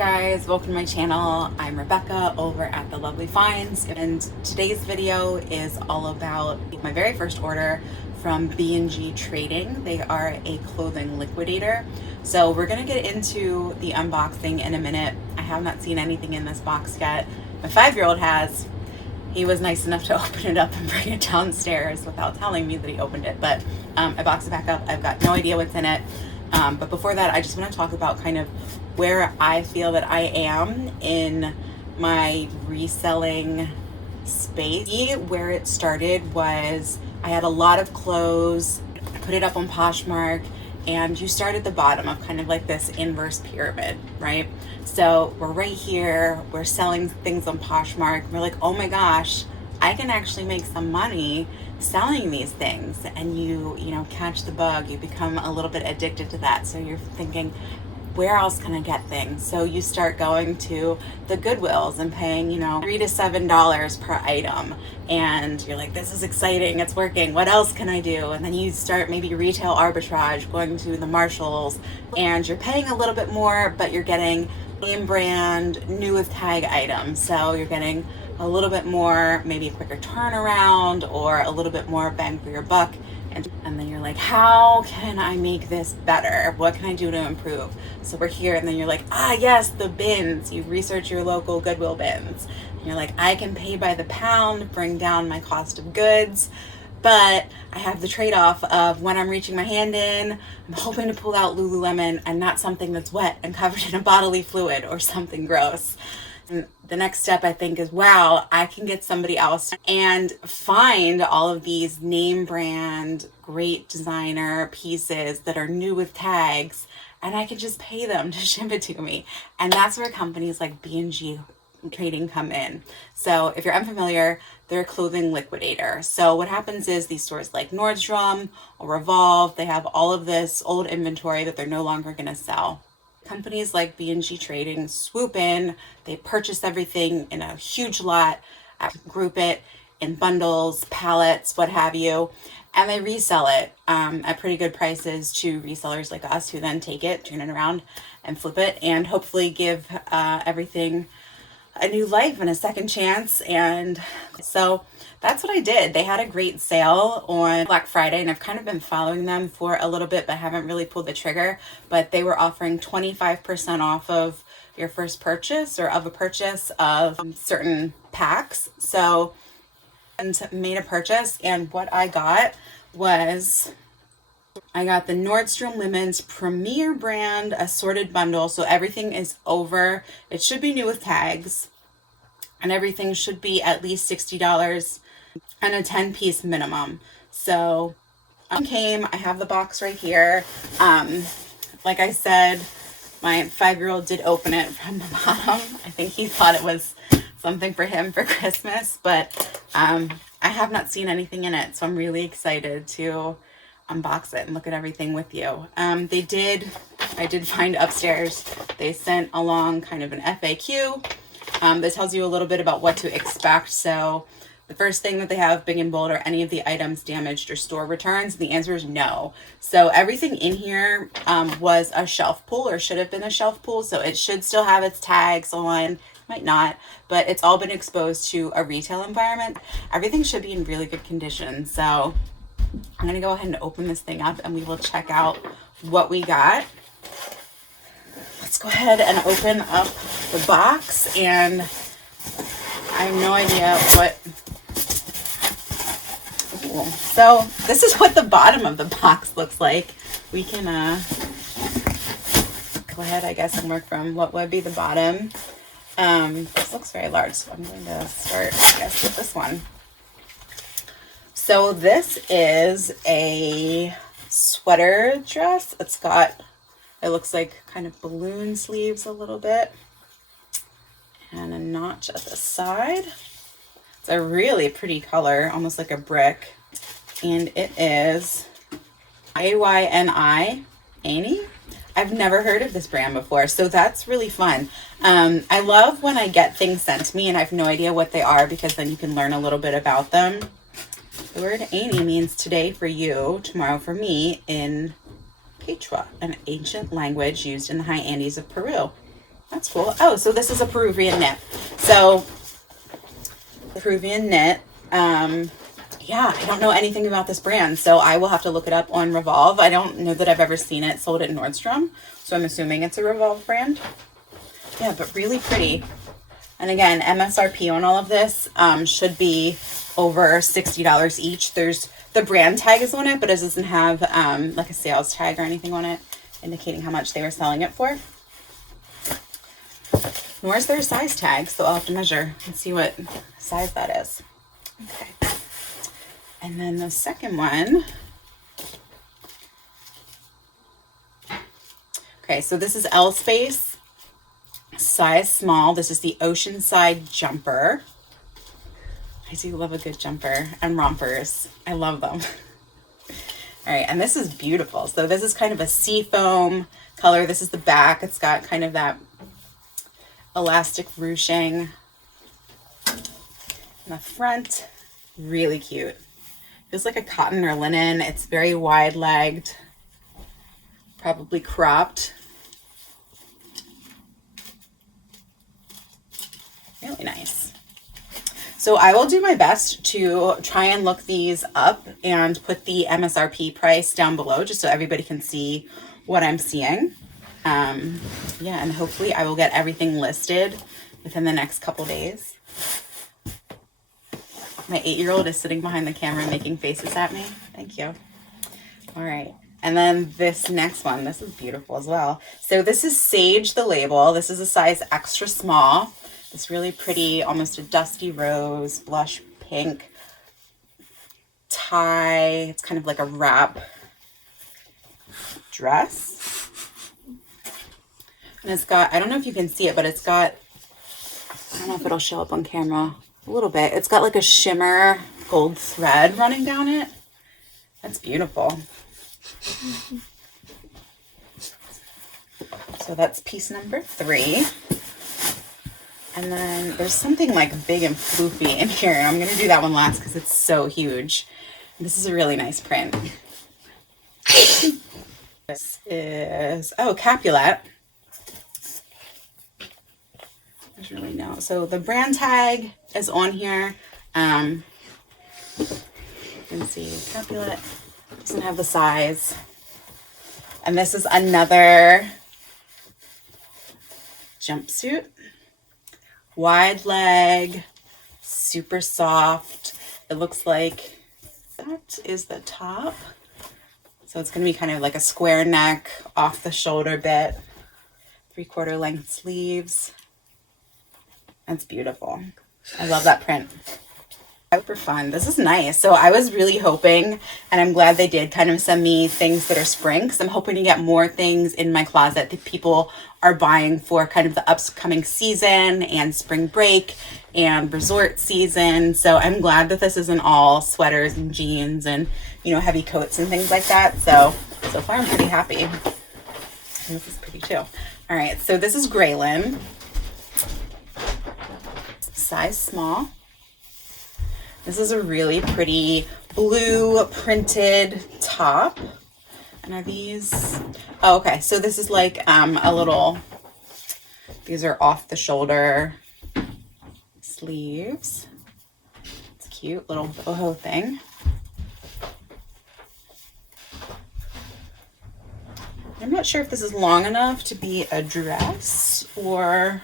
guys, welcome to my channel. I'm Rebecca over at The Lovely Finds, and today's video is all about my very first order from B&G Trading. They are a clothing liquidator. So we're gonna get into the unboxing in a minute. I have not seen anything in this box yet. My 5-year-old has. He was nice enough to open it up and bring it downstairs without telling me that he opened it, but I boxed it back up. I've got no idea what's in it. But before that, I just want to talk about kind of where I feel that I am in my reselling space. Where it started was I had a lot of clothes, I put it up on Poshmark, and you start at the bottom of kind of like this inverse pyramid, right? So we're right here, we're selling things on Poshmark. We're like, oh my gosh, I can actually make some money selling these things. And you catch the bug, you become a little bit addicted to that. So you're thinking, where else can I get things? So you start going to the Goodwills and paying, $3 to $7 per item. And you're like, this is exciting, it's working. What else can I do? And then you start maybe retail arbitrage, going to the Marshalls, and you're paying a little bit more, but you're getting name brand, new with tag items. So you're getting a little bit more, maybe a quicker turnaround or a little bit more bang for your buck. And then you're like, how can I make this better? What can I do to improve? So we're here, and then you're like, yes, the bins. You research your local Goodwill bins. And you're like, I can pay by the pound, bring down my cost of goods, but I have the trade-off of when I'm reaching my hand in, I'm hoping to pull out Lululemon and not something that's wet and covered in a bodily fluid or something gross. And the next step, I think, is, wow, I can get somebody else and find all of these name brand, great designer pieces that are new with tags, and I can just pay them to ship it to me. And that's where companies like B&G Trading come in. So if you're unfamiliar, they're a clothing liquidator. So what happens is these stores like Nordstrom or Revolve, they have all of this old inventory that they're no longer going to sell. Companies like B&G Trading swoop in, they purchase everything in a huge lot, group it in bundles, pallets, what have you, and they resell it at pretty good prices to resellers like us, who then take it, turn it around, and flip it, and hopefully give everything a new life and a second chance. And so that's what I did. They had a great sale on Black Friday, and I've kind of been following them for a little bit, but haven't really pulled the trigger. But they were offering 25% off of your first purchase, or of a purchase of certain packs. So and made a purchase, and what I got was, I got the Nordstrom Women's Premier Brand Assorted Bundle. So everything is over. It should be new with tags, and everything should be at least $60 and a 10-piece minimum. So I have the box right here. Like I said, my 5-year-old did open it from the bottom. I think he thought it was something for him for Christmas, but I have not seen anything in it. So I'm really excited to unbox it and look at everything with you. I did find upstairs, they sent along kind of an FAQ that tells you a little bit about what to expect. So the first thing that they have big and bold are any of the items damaged or store returns. And the answer is no. So everything in here was a shelf pull, or should have been a shelf pull. So it should still have its tags on, might not, but it's all been exposed to a retail environment. Everything should be in really good condition. So I'm going to go ahead and open this thing up, and we will check out what we got. Let's go ahead and open up the box, and I have no idea what. Ooh. So this is what the bottom of the box looks like. We can go ahead, I guess, and work from what would be the bottom. This looks very large, so I'm going to start, I guess, with this one. So this is a sweater dress. It looks like kind of balloon sleeves a little bit, and a notch at the side. It's a really pretty color, almost like a brick, and it is AYNI, Annie. I've never heard of this brand before, so that's really fun. I love when I get things sent to me and I have no idea what they are, because then you can learn a little bit about them. The word Ani means today for you, tomorrow for me in Quechua, an ancient language used in the high Andes of Peru. That's cool. Oh, so this is a Peruvian knit. So the Peruvian knit, yeah, I don't know anything about this brand, so I will have to look it up on Revolve. I don't know that I've ever seen it sold at Nordstrom, so I'm assuming it's a Revolve brand. Yeah, but really pretty. And again, MSRP on all of this should be over $60 each. There's the brand tag is on it, but it doesn't have like a sales tag or anything on it indicating how much they were selling it for. Nor is there a size tag, so I'll have to measure and see what size that is. Okay. And then the second one. Okay, so this is L Space, size small. This is the Oceanside jumper. I do love a good jumper and rompers. I love them. All right, and this is beautiful. So this is kind of a seafoam color. This is the back. It's got kind of that elastic ruching. In the front, really cute. Feels like a cotton or linen. It's very wide-legged, probably cropped. Really nice. So I will do my best to try and look these up and put the MSRP price down below just so everybody can see what I'm seeing. Yeah, and hopefully I will get everything listed within the next couple days. My 8-year-old is sitting behind the camera making faces at me. Thank you. All right. And then this next one, this is beautiful as well. So this is Sage, the label. This is a size extra small. This really pretty, almost a dusty rose, blush pink tie. It's kind of like a wrap dress. And it's got, I don't know if you can see it, but it's got, I don't know if it'll show up on camera a little bit. It's got like a shimmer gold thread running down it. That's beautiful. So that's piece number 3. And then there's something like big and floofy in here. And I'm going to do that one last because it's so huge. This is a really nice print. This is, oh, Capulet. There's really no. So the brand tag is on here. You can see Capulet doesn't have the size. And this is another jumpsuit. Wide leg, super soft. It looks like that is the top. So it's going to be kind of like a square neck, off the shoulder bit, 3/4 length sleeves. That's beautiful. I love that print. Super fun. This is nice. So I was really hoping, and I'm glad they did kind of send me things that are spring, because I'm hoping to get more things in my closet that people are buying for kind of the upcoming season and spring break and resort season. So I'm glad that this isn't all sweaters and jeans and, you know, heavy coats and things like that. So far I'm pretty happy. And this is pretty too. All right, so this is Graylin. Size small. This is a really pretty blue printed top. And are these, oh, okay. So this is like a little, these are off the shoulder sleeves. It's a cute little boho thing. I'm not sure if this is long enough to be a dress or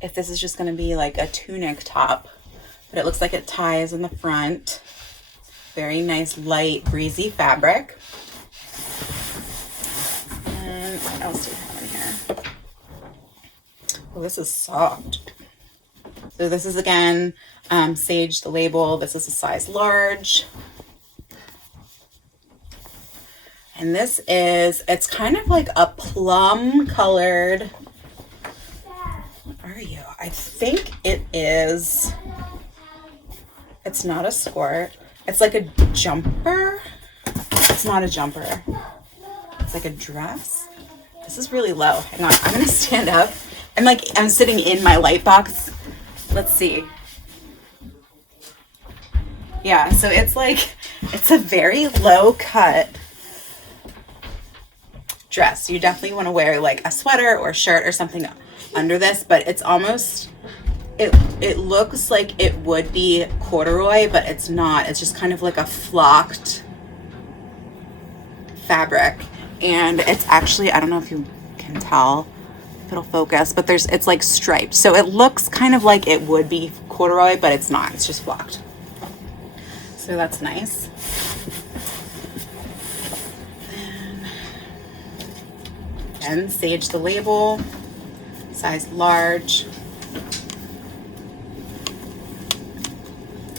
if this is just going to be like a tunic top. But it looks like it ties in the front. Very nice, light, breezy fabric. And what else do we have in here? Oh, this is soft. So this is, again, Sage, the label. This is a size large. And this is, it's kind of like a plum colored, what are you? I think it is, it's not a skirt. It's like a jumper. It's not a jumper. It's like a dress. This is really low. Hang on, I'm gonna stand up. I'm sitting in my light box. Let's see. Yeah, so it's like, it's a very low cut dress. You definitely want to wear like a sweater or shirt or something under this, but it's almost, it looks like it would be corduroy, but it's not. It's just kind of like a flocked fabric, and it's actually, I don't know if you can tell if it'll focus, but it's like striped, so it looks kind of like it would be corduroy, but it's not. It's just flocked, so that's nice. And sage the label, size large.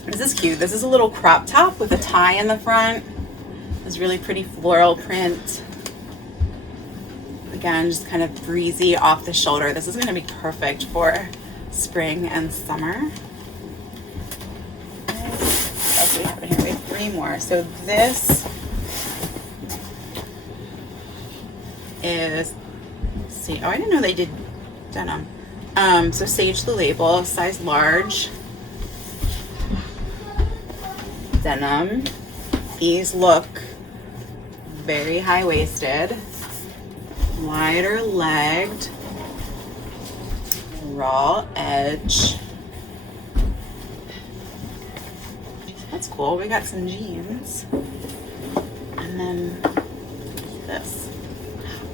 This is cute. This is a little crop top with a tie in the front. This really pretty floral print. Again, just kind of breezy off the shoulder. This is going to be perfect for spring and summer. What else do we have in here? We have 3 more. So this is, let's see. Oh, I didn't know they did denim. So sage the label, size large. Denim. These look very high-waisted, wider legged, raw edge. That's cool. We got some jeans. And then this.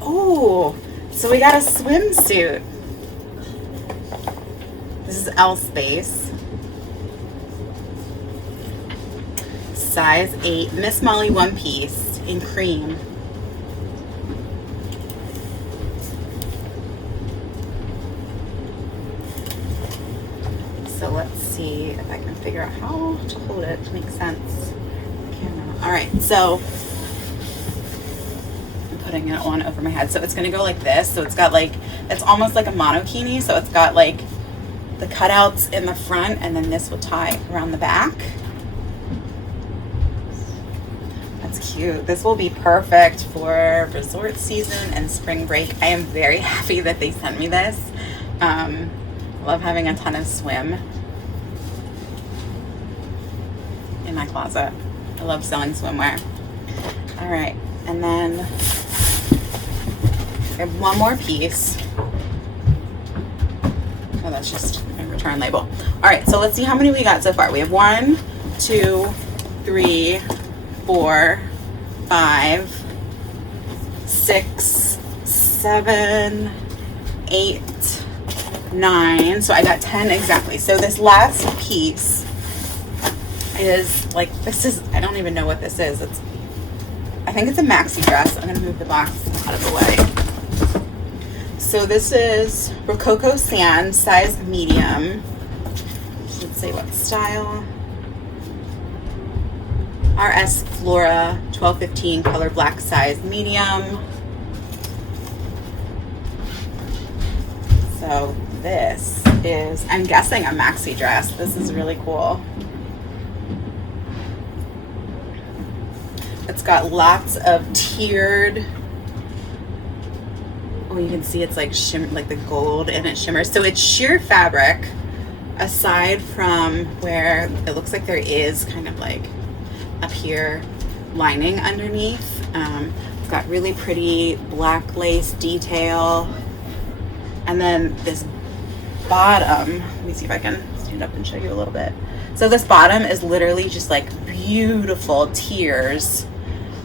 Oh, so we got a swimsuit. This is L Space. Size 8, Miss Molly one piece in cream. So let's see if I can figure out how to hold it to make sense. Camera. All right, so I'm putting it on over my head. So it's gonna go like this. So it's got like, it's almost like a monokini. So it's got like the cutouts in the front, and then this will tie around the back. Cute. This will be perfect for resort season and spring break. I am very happy that they sent me this. I love having a ton of swim in my closet. I love selling swimwear. All right, and then I have one more piece. Oh, that's just my return label. All right, so let's see how many we got so far. We have 1, 2, 3, 4, 5, 6, 7, 8, 9. So I got 10 exactly. So this last piece is like, this is, I don't even know what this is. I think it's a maxi dress. I'm gonna move the box out of the way. So this is Rococo Sand, size medium. Let's say what style. RS Flora 1215 color black, size medium. So this is, I'm guessing, a maxi dress. This is really cool. It's got lots of tiered, oh, you can see it's like shimmer, like the gold, and it shimmers. So it's sheer fabric, aside from where it looks like there is kind of like up here lining underneath. It's got really pretty black lace detail, and then this bottom, let me see if I can stand up and show you a little bit. So this bottom is literally just like beautiful tiers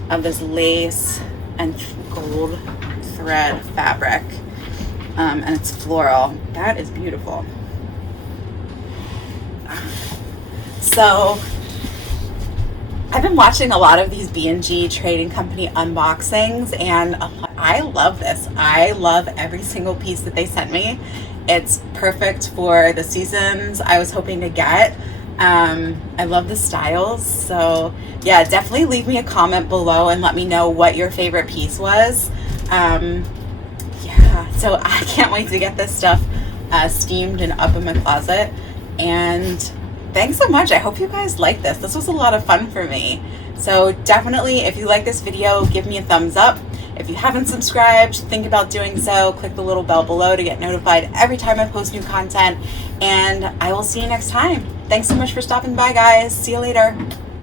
of this lace and gold thread fabric, and it's floral. That is beautiful. So I've been watching a lot of these B&G Trading Company unboxings, and I love this. I love every single piece that they sent me. It's perfect for the seasons I was hoping to get. I love the styles. So yeah, definitely leave me a comment below and let me know what your favorite piece was. Yeah, so I can't wait to get this stuff steamed and up in my closet. And thanks so much. I hope you guys like this. This was a lot of fun for me. So definitely, if you like this video, give me a thumbs up. If you haven't subscribed, think about doing so. Click the little bell below to get notified every time I post new content. And I will see you next time. Thanks so much for stopping by, guys. See you later.